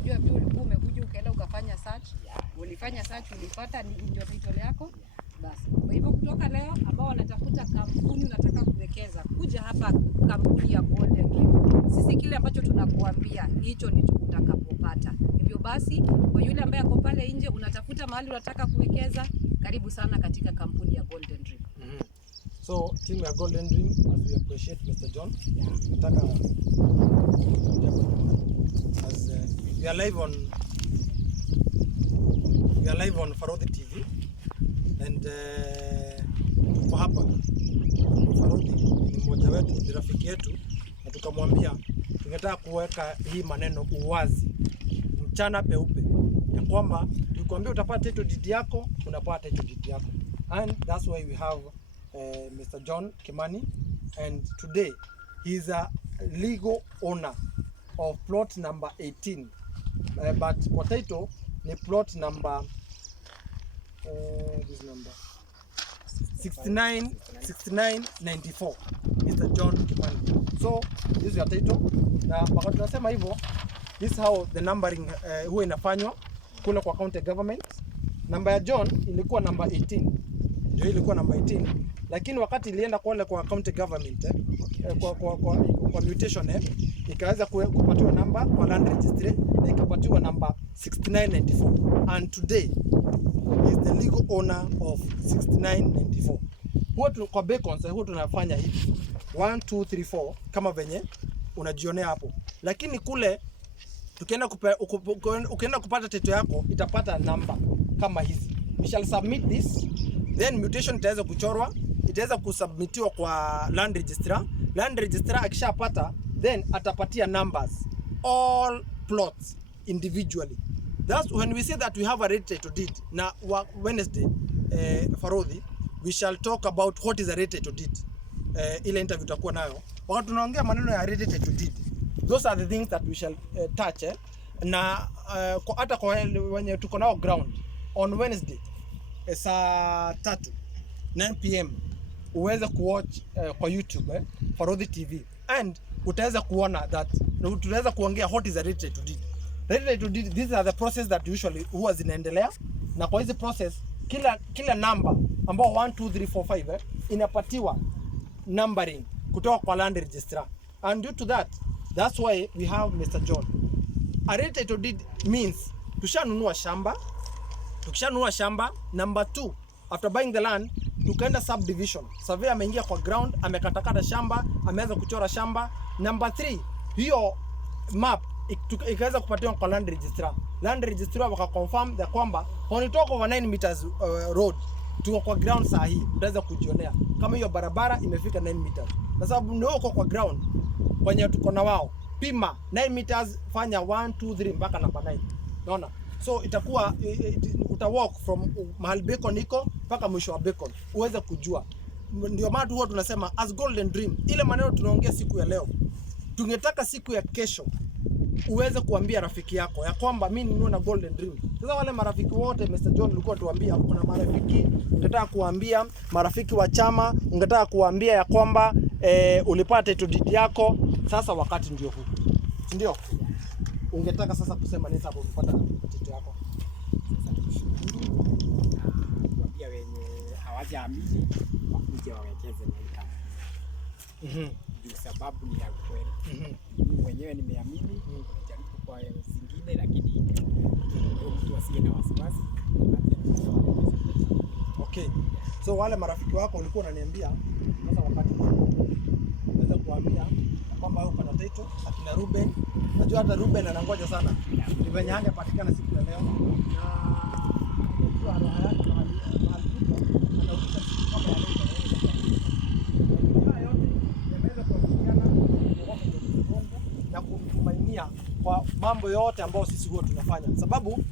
najua pia ulikuwa umekuja ukaenda ukafanya search. Ulifanya search ulipata ndio title yako. Basi. Kwa hivyo kutoka leo ambao wanatafuta kampuni unataka kuwekeza, kuja hapa kampuni ya Golden Dream. Sisi kile ambacho tunakuambia hicho ni tutakapopata. Hivyo basi kwa yule ambaye ako pale nje unatafuta mahali unataka kuwekeza, karibu sana katika kampuni ya Golden Dream. So team ya Golden Dream, as we appreciate Mr. John, nataka as we are live on Farodhi TV and tuko hapa. Farodhi ni mmoja wetu, ni rafiki yetu, na tukamwambia tungetaka kuweka hii maneno uwazi mchana peupe ya kwamba tukwambia utapata title deed yako, unapata title deed yako, and that's why we have Mr. John Kimani, and today he's a legal owner of plot number 18, but kwa title ni plot number this number 6994, Mr. John Kimani. So this is your title, na wakati tunasema hivyo, this is how the numbering huwa inafanywa kule kwa county government. Namba ya John ilikuwa number 18, ndio ilikuwa number 18, lakini wakati ilienda kule kwa county government kwa mutation ikaweza kupatiwa namba kwa land registry na ikapatiwa namba 6994, and today is the legal owner of 6994. Huwa kwa beacons huwa tunafanya hivi 1 2 3 4 kama venye unajionea hapo, lakini kule ukienda kupata title yako itapata namba kama hizi. We shall submit this, then mutation itaweza kuchorwa, itaweza kusubmitiwa kwa land registrar. Land registrar akishapata, then atapatia numbers all plots individually. That's when we say that we have a ready title deed. Na Wednesday Farodhi, we shall talk about what is a ready title deed. Ile interview tutakuwa nayo wakati tunaongea maneno ya ready title deed. Those are the things that we shall touch na hata kwa wenye tuko nao ground on Wednesday saa 3 9 pm uweze kuwatch kwa YouTube Farodhi TV, and utaweza kuona that tutaweza kuongea what is a ready title deed. Ready title deed, these are the process that usually huwa zinaendelea, na kwa hizi process kila number ambao 1 2 3 4 5 inapatiwa numbering kutoka kwa land registrar, and due to that's why we have Mr. John. A ready title deed means tushanunua shamba. Tukishanunua shamba, number 2, after buying the land, tukaenda subdivision. Surveyor ameingia kwa ground, amekatakata shamba, ameanza kuchora shamba. Number 3, hiyo map ikaweza kupatiwa kwa land registrar. Land registrar waka confirm that kwamba on top of 9 meters road tuko kwa ground saa hii, utaweza kujionea kama hiyo barabara imefika 9 meters. Na sababu ndio uko kwa ground kwenye tuko na wao, pima 9 meters, fanya 1 2 3 mpaka namba 9. Unaona? So itakuwa walk from mahali beacon iko mpaka mwisho wa beacon uweze kujua. Ndio maana huwa tunasema as Golden Dream, ile maneno tunaongea siku ya leo, tungetaka siku ya kesho uweze kuambia rafiki yako ya kwamba mimi ninunua na Golden Dream. Sasa wale marafiki wote Mr. John alikuwa tuambia, kuna marafiki ungetaka kuambia, marafiki wa chama ungetaka kuambia ya kwamba ulipata title deed yako. Sasa wakati ndio huu, ndio ungetaka sasa kusema nini sababu ulipata title yako? Sasa tushukuru na kuambia wenye hawajaamini wakuje wawekeze na hii kampuni. Ndio sababu ni ya kweli. Mimi mwenyewe nimeamini, nimejaribu kwa zingine, lakini mtu asiye na wasiwasi. Okay. So wale marafiki wako ulikuwa unaniambia sasa wakati unaweza kuambia kwamba uko na title akina Ruben. Najua hata Ruben anangoja sana. Ni venye angepatikana siku ya leo. Na kwa roho yake anauliza kama na kumtumainia kwa mambo yote ambayo sisi huwa tunafanya, sababu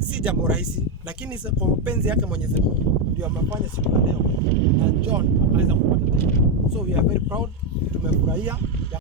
si jambo rahisi, lakini kwa mapenzi yake Mwenyezi Mungu ndio amefanya siku ya leo na John akaweza kupata title. So we are very proud, tumefurahia.